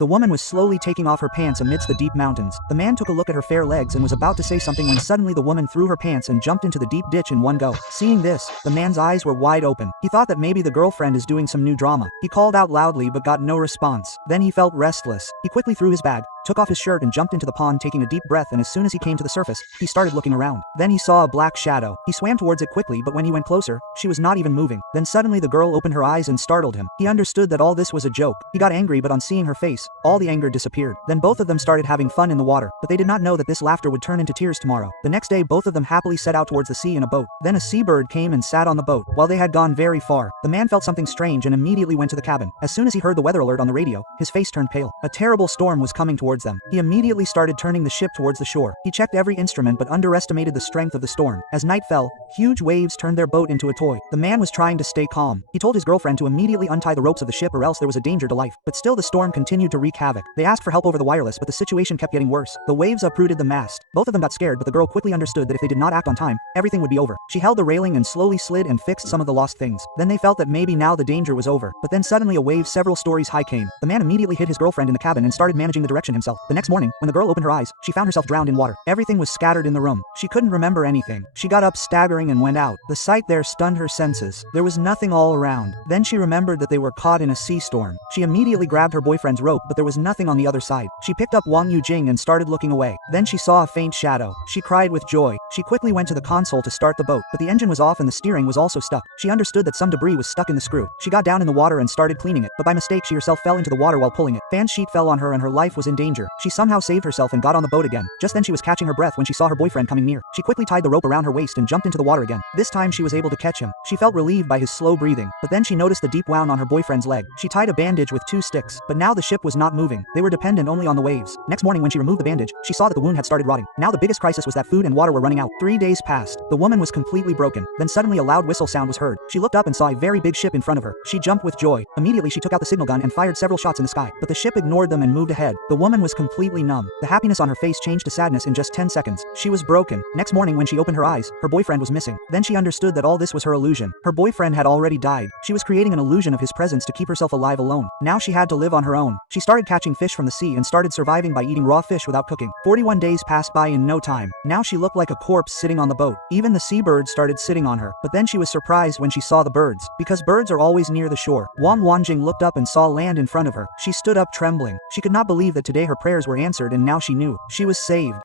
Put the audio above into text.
The woman was slowly taking off her pants amidst the deep mountains. The man took a look at her fair legs and was about to say something when suddenly the woman threw her pants and jumped into the deep ditch in one go. Seeing this, the man's eyes were wide open. He thought that maybe the girlfriend is doing some new drama. He called out loudly but got no response. Then he felt restless. He quickly threw his bag, took off his shirt and jumped into the pond, taking a deep breath, and as soon as he came to the surface, he started looking around. Then he saw a black shadow. He swam towards it quickly, but when he went closer, she was not even moving. Then suddenly the girl opened her eyes and startled him. He understood that all this was a joke. He got angry, but on seeing her face, all the anger disappeared. Then both of them started having fun in the water, but they did not know that this laughter would turn into tears tomorrow. The next day both of them happily set out towards the sea in a boat. Then a seabird came and sat on the boat. While they had gone very far, the man felt something strange and immediately went to the cabin. As soon as he heard the weather alert on the radio, his face turned pale. A terrible storm was coming towards them. He immediately started turning the ship towards the shore. He checked every instrument but underestimated the strength of the storm. As night fell, huge waves turned their boat into a toy. The man was trying to stay calm. He told his girlfriend to immediately untie the ropes of the ship or else there was a danger to life. But still the storm continued to wreak havoc. They asked for help over the wireless, but the situation kept getting worse. The waves uprooted the mast. Both of them got scared, but the girl quickly understood that if they did not act on time, everything would be over. She held the railing and slowly slid and fixed some of the lost things. Then they felt that maybe now the danger was over. But then suddenly a wave several stories high came. The man immediately hid his girlfriend in the cabin and started managing the direction himself. The next morning, when the girl opened her eyes, she found herself drowned in water. Everything was scattered in the room. She couldn't remember anything. She got up staggering and went out. The sight there stunned her senses. There was nothing all around. Then she remembered that they were caught in a sea storm. She immediately grabbed her boyfriend's rope, but there was nothing on the other side. She picked up Wang Yujing and started looking away. Then she saw a faint shadow. She cried with joy. She quickly went to the console to start the boat, but the engine was off and the steering was also stuck. She understood that some debris was stuck in the screw. She got down in the water and started cleaning it, but by mistake she herself fell into the water while pulling it. Fan's sheet fell on her and her life was in danger. She somehow saved herself and got on the boat again. Just then she was catching her breath when she saw her boyfriend coming near. She quickly tied the rope around her waist and jumped into the water again. This time she was able to catch him. She felt relieved by his slow breathing, but then she noticed the deep wound on her boyfriend's leg. She tied a bandage with 2 sticks, but now the ship was not moving. They were dependent only on the waves. Next morning when she removed the bandage, she saw that the wound had started rotting. Now the biggest crisis was that food and water were running out. 3 days passed. The woman was completely broken. Then suddenly a loud whistle sound was heard. She looked up and saw a very big ship in front of her. She jumped with joy. Immediately she took out the signal gun and fired several shots in the sky, but the ship ignored them and moved ahead. The woman was completely numb. The happiness on her face changed to sadness in just 10 seconds. She was broken. Next morning when she opened her eyes, her boyfriend was missing. Then she understood that all this was her illusion. Her boyfriend had already died. She was creating an illusion of his presence to keep herself alive alone. Now she had to live on her own. She started catching fish from the sea and started surviving by eating raw fish without cooking. 41 days passed by in no time. Now she looked like a corpse sitting on the boat. Even the seabirds started sitting on her. But then she was surprised when she saw the birds, because birds are always near the shore. Wang Wanjing looked up and saw land in front of her. She stood up trembling. She could not believe that today her prayers were answered and now she knew. She was saved.